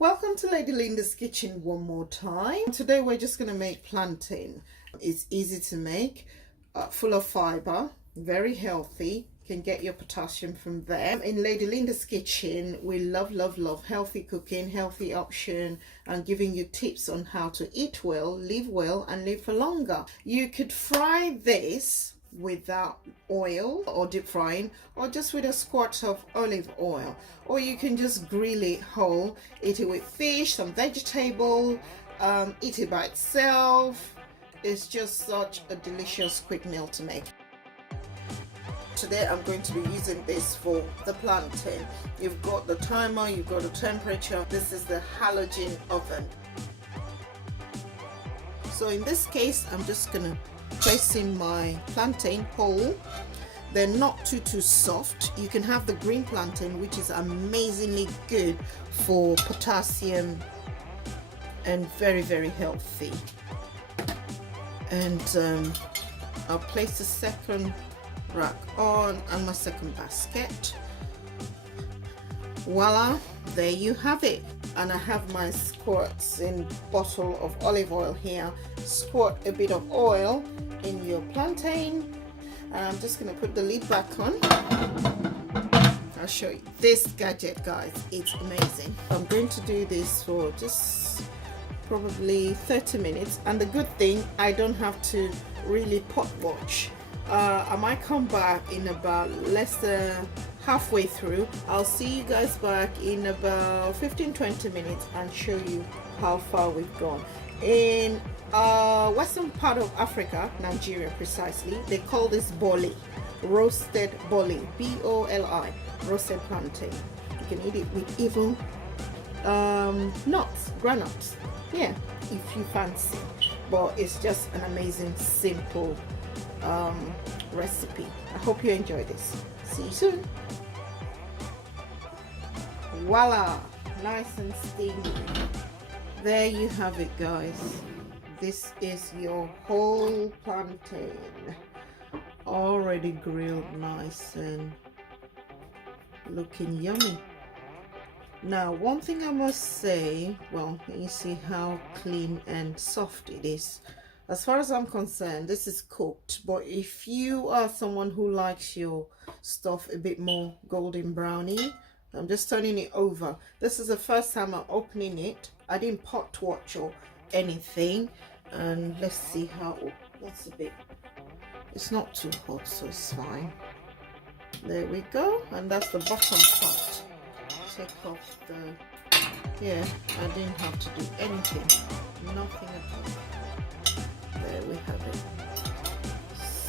Welcome to Lady Linda's Kitchen one more time. Today we're just going to make plantain. It's easy to make, full of fiber, very healthy. You can get your potassium from there. In Lady Linda's Kitchen, we love healthy cooking, healthy option, and giving you tips on how to eat well, and live for longer. You could fry this without oil or deep frying, or just with a squirt of olive oil, or you can just grill it whole, eat it with fish, some vegetable, eat it by itself. It's just such a delicious quick meal to make. Today I'm going to be using this for the plantain. You've got the timer, you've got the temperature. This is the halogen oven. So in this case, I'm just gonna place in my plantain whole. They're not too soft. You can have the green plantain, which is amazingly good for potassium and very healthy. And I'll place the second rack on and my second basket. Voila, there you have it. And I have my squirts in bottle of olive oil here. Squirt a bit of oil in your plantain. I'm just going to put the lid back on. I'll show you this gadget, guys. It's amazing. I'm going to do this for just probably 30 minutes, and the good thing, I don't have to really pot watch. I might come back in about less than halfway through. I'll see you guys back in about 15-20 minutes and show you how far we've gone. In western part of Africa, Nigeria precisely, they call this Boli, roasted Boli, B-O-L-I, roasted plantain. You can eat it with even nuts, granules, yeah, if you fancy. But it's just an amazing, simple recipe. I hope you enjoy this. See you soon. Voila, nice and steamy. There you have it, guys. This is your whole plantain, already grilled nice and looking yummy. Now, one thing I must say, well, you see how clean and soft it is. As far as I'm concerned, this is cooked, but if you are someone who likes your stuff a bit more golden browny, I'm just turning it over. This is the first time I'm opening it. I didn't pot watch or anything. And let's see how, that's a bit, it's not too hot, so it's fine. There we go. And that's the bottom part. Take off the, yeah, I didn't have to do anything, nothing at all. There we have it.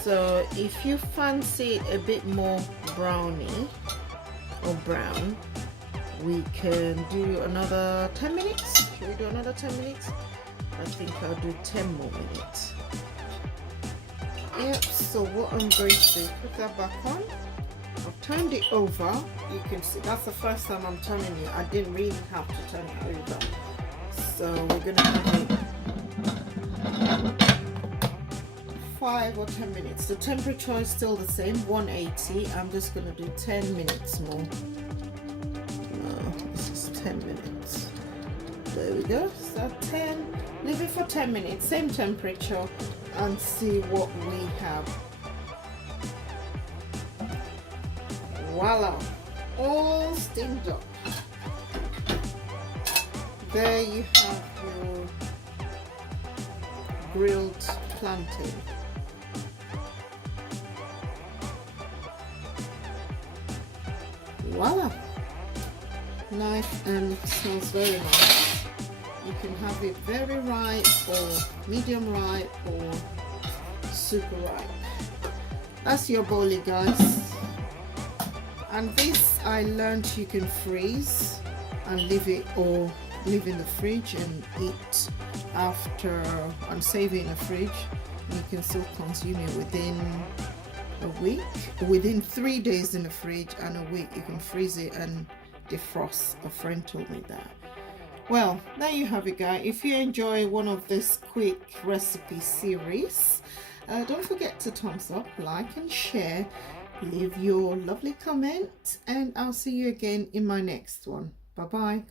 So if you fancy it a bit more browny or brown, we can do another 10 minutes. Should we do another 10 minutes? I think I'll do 10 more minutes. Yep, so what I'm going to do, put that back on. I've turned it over. You can see that's the first time I'm turning it. I didn't really have to turn it over. So we're going to have it 5 or 10 minutes. The temperature is still the same, 180. I'm just going to do 10 minutes more. No, this is 10 minutes. There we go. So 10. Leave it for 10 minutes, same temperature, and see what we have. Voila, all steamed up. There you have your grilled plantain. Voila, nice and smells very nice. You can have it very ripe or medium ripe or super ripe. That's your boli, guys. And this I learned you can freeze and leave it, or leave in the fridge and eat after, and save it in the fridge. You can still consume it within a week, within 3 days in the fridge, and a week you can freeze it and defrost. A friend told me that. Well, there you have it, guys. If you enjoy one of this quick recipe series, don't forget to thumbs up, like and share. Leave your lovely comment, and I'll see you again in my next one. Bye bye.